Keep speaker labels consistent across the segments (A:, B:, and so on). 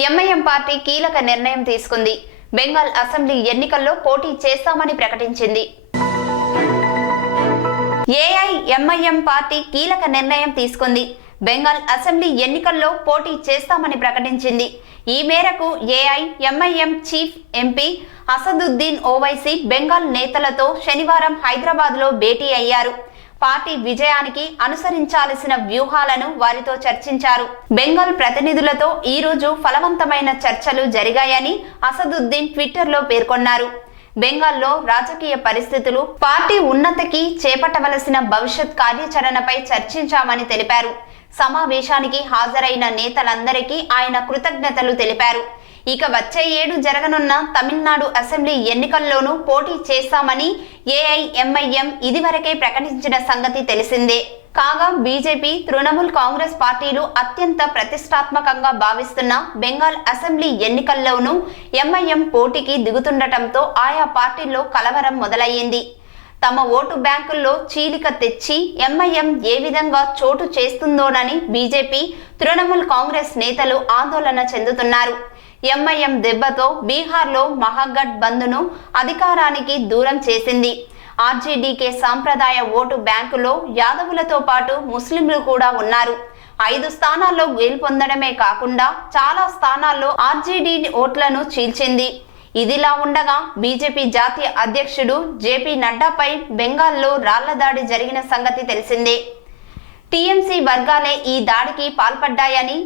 A: MIM party కీలక నిర్ణయం తీసుకుంది. బెంగాల్ అసెంబ్లీ ఎన్నికల్లో పోటీ చేస్తామని ప్రకటించింది. ఏఐ ఎంఐఎం పార్టీ కీలక నిర్ణయం తీసుకుంది. బెంగాల్ అసెంబ్లీ ఎన్నికల్లో పోటీ చేస్తామని ప్రకటించింది. ఈ మేరకు A I M I M chief M P Asaduddin Owaisi Bengal నేతలతో శనివారం హైదరాబాద్లో భేటీ అయ్యారు. పార్టీ విజయానికి అనుసరించాల్సిన వ్యూహాలను వారితో చర్చించారు. బెంగాల్ ప్రతినిధులతో ఈ రోజు ఫలవంతమైన చర్చలు జరిగాయని అసదుద్దీన్ ట్విట్టర్లో పేర్కొన్నారు. బెంగాల్లో రాజకీయ పరిస్థితులు పార్టీ ఉన్నతికి చేపట్టవలసిన భవిష్యత్ కార్యాచరణపై చర్చించామని తెలిపారు. సమావేశానికి హాజరైన నేతలందరికీ ఆయన కృతజ్ఞతలు తెలిపారు. ఇక వచ్చే ఏడు జరగనున్న తమిళనాడు అసెంబ్లీ ఎన్నికల్లోనూ పోటీ చేస్తామని ఏఐఎంఐఎం ఇదివరకే ప్రకటించిన సంగతి తెలిసిందే. కాగా బీజేపీ తృణమూల్ కాంగ్రెస్ పార్టీలు అత్యంత ప్రతిష్టాత్మకంగా భావిస్తున్న బెంగాల్ అసెంబ్లీ ఎన్నికల్లోనూ ఎంఐఎం పోటీకి దిగుతుండటంతో ఆయా పార్టీల్లో కలవరం మొదలయ్యింది. తమ ఓటు బ్యాంకుల్లో చీలిక తెచ్చి ఎంఐఎం ఏ విధంగా చోటు చేస్తుందోనని బీజేపీ తృణమూల్ కాంగ్రెస్ నేతలు ఆందోళన చెందుతున్నారు. ఎంఐఎం దెబ్బతో బీహార్లో మహాగఢ్ బంద్ను అధికారానికి దూరం చేసింది. ఆర్జేడీకే సాంప్రదాయ ఓటు బ్యాంకులో యాదవులతో పాటు ముస్లింలు కూడా ఉన్నారు. ఐదు స్థానాల్లో గెలుపొందడమే కాకుండా చాలా స్థానాల్లో ఆర్జేడీ ఓట్లను చీల్చింది. ఇదిలా ఉండగా బీజేపీ జాతీయ అధ్యక్షుడు జేపీ నడ్డాపై బెంగాల్లో రాళ్ళ దాడి జరిగిన సంగతి తెలిసిందే. టీఎంసీ వర్గాలే ఈ దాడికి పాల్పడ్డాయని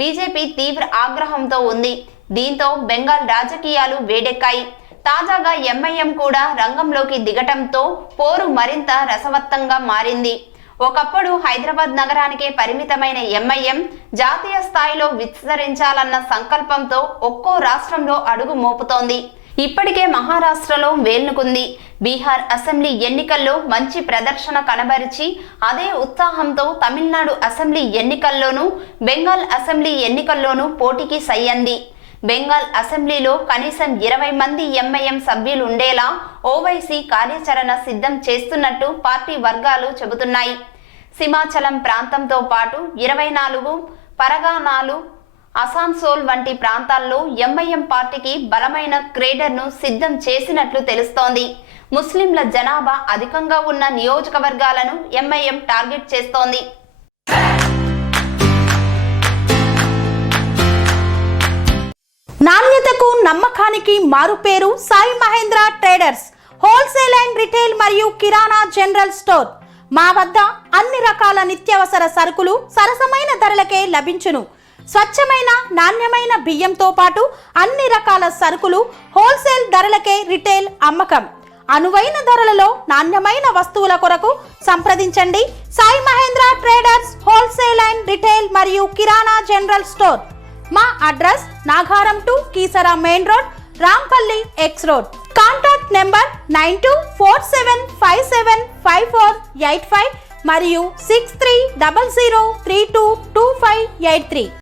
A: బీజేపీ తీవ్ర ఆగ్రహంతో ఉంది. దీంతో బెంగాల్ రాజకీయాలు వేడెక్కాయి. తాజాగా ఎంఐఎం కూడా రంగంలోకి దిగటంతో పోరు మరింత రసవత్తంగా మారింది. ఒకప్పుడు హైదరాబాద్ నగరానికే పరిమితమైన ఎంఐఎం జాతీయ స్థాయిలో విస్తరించాలన్న సంకల్పంతో ఒక్కో రాష్ట్రంలో అడుగు మోపుతోంది. ఇప్పటికే మహారాష్ట్రలో వేల్నుకుంది. బీహార్ అసెంబ్లీ ఎన్నికల్లో మంచి ప్రదర్శన కనబరిచి అదే ఉత్సాహంతో తమిళనాడు అసెంబ్లీ ఎన్నికల్లోనూ బెంగాల్ అసెంబ్లీ ఎన్నికల్లోనూ పోటీకి సయ్యంది. బెంగాల్ అసెంబ్లీలో కనీసం ఇరవై మంది ఎంఐఎం సభ్యులు ఉండేలా ఓవైసీ కార్యాచరణ సిద్ధం చేస్తున్నట్టు పార్టీ వర్గాలు చెబుతున్నాయి. సింహాచలం ప్రాంతంతో పాటు ఇరవై నాలుగు పరగానాలు అసాన్సోల్ వంటి ప్రాంతాల్లో ఎంఐఎం పార్టీకి బలమైన క్రేడర్ను సిద్ధం చేసినట్లు తెలుస్తోంది. ముస్లింల జనాభా అధికంగా ఉన్న నియోజకవర్గాలను ఎంఐఎం టార్గెట్ చేస్తోంది.
B: నాణ్యతకు నమ్మకానికి మారుపేరు Sai Mahendra traders. Wholesale and retail మరియు కిరాణా జనరల్ స్టోర్. మా వద్ద అన్ని రకాల నిత్యావసర సరుకులు సరసమైన ధరలకే లభించును. స్వచ్ఛమైన నాణ్యమైన బియ్యంతో పాటు అన్ని రకాల సరుకులు హోల్సేల్ ధరలకే రిటైల్ అమ్మకం. అనువైన ధరలలో నాణ్యమైన వస్తువుల కొరకు సంప్రదించండి. Sai Mahendra traders wholesale and retail మరియు కిరాణా జనరల్ స్టోర్. మా address Nagaram to Keesara main road Rampalli X road. Contact number nine two four seven five seven five four eight five మరియు six three double zero three two two five eight three.